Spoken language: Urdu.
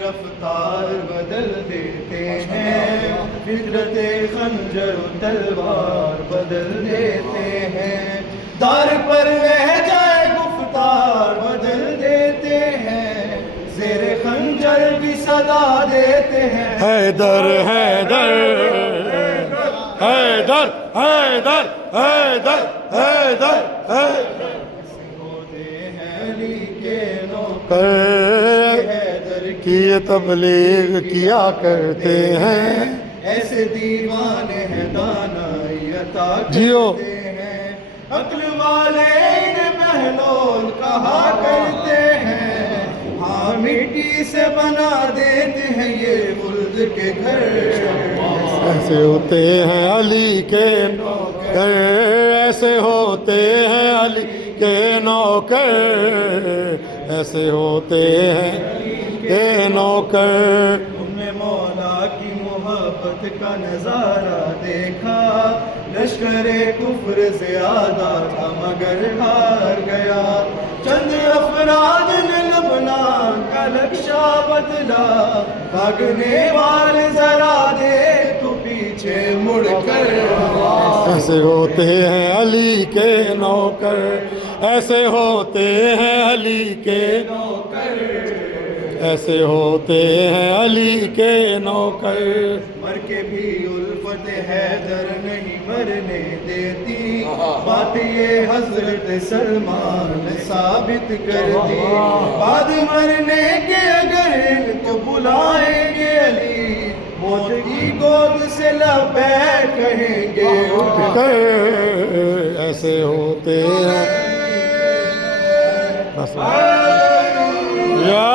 رفتار بدل دیتے ہیں، فطرت خنجر و تلوار بدل دیتے ہیں، دار پر رہ جائے گفتار بدل دیتے ہیں، زیر خنجر بھی صدا دیتے ہیں، حیدر حیدر حیدر حیدر حیدر حیدر حیدر ہوتے ہیں علی کے نوکر، کر حیدر کی یہ تبلیغ کیا کرتے ہیں، ایسے دیوانے ہیں دانائی عطا جیو کرتے ہیں، عقل والے انہیں بہلول کہا کرتے ہیں، ہاں مٹی سے بنا دیتے ہیں یہ ولد کے گھر، ایسے ہوتے ہیں علی کے نوکر، ایسے ہوتے ہیں علی کے نوکر، ایسے ہوتے ہیں کے نوکر، تم نے مولا کی محبت کا نظارہ دیکھا، لشکر کفر زیادہ تھا مگر ہار گیا، چند افراد نے لبنان کا نقشہ بدلا، بھاگنے والے ذرا دیکھ تو پیچھے مڑ کر، ایسے ہوتے ہیں علی کے نوکر، ایسے ہوتے ہیں علی کے نوکر، ایسے ہوتے ہیں علی کے نوکر، مر کے بھی الفت حیدر نہیں مرنے دیتی، بات یہ حضرت سلمان نے ثابت کر دی، بعد مرنے کے اگر ان کو بلائیں گے علی، موت کی گود سے لبیک کہیں گے اٹھ کر ایسے ہوتے ہیں بس یا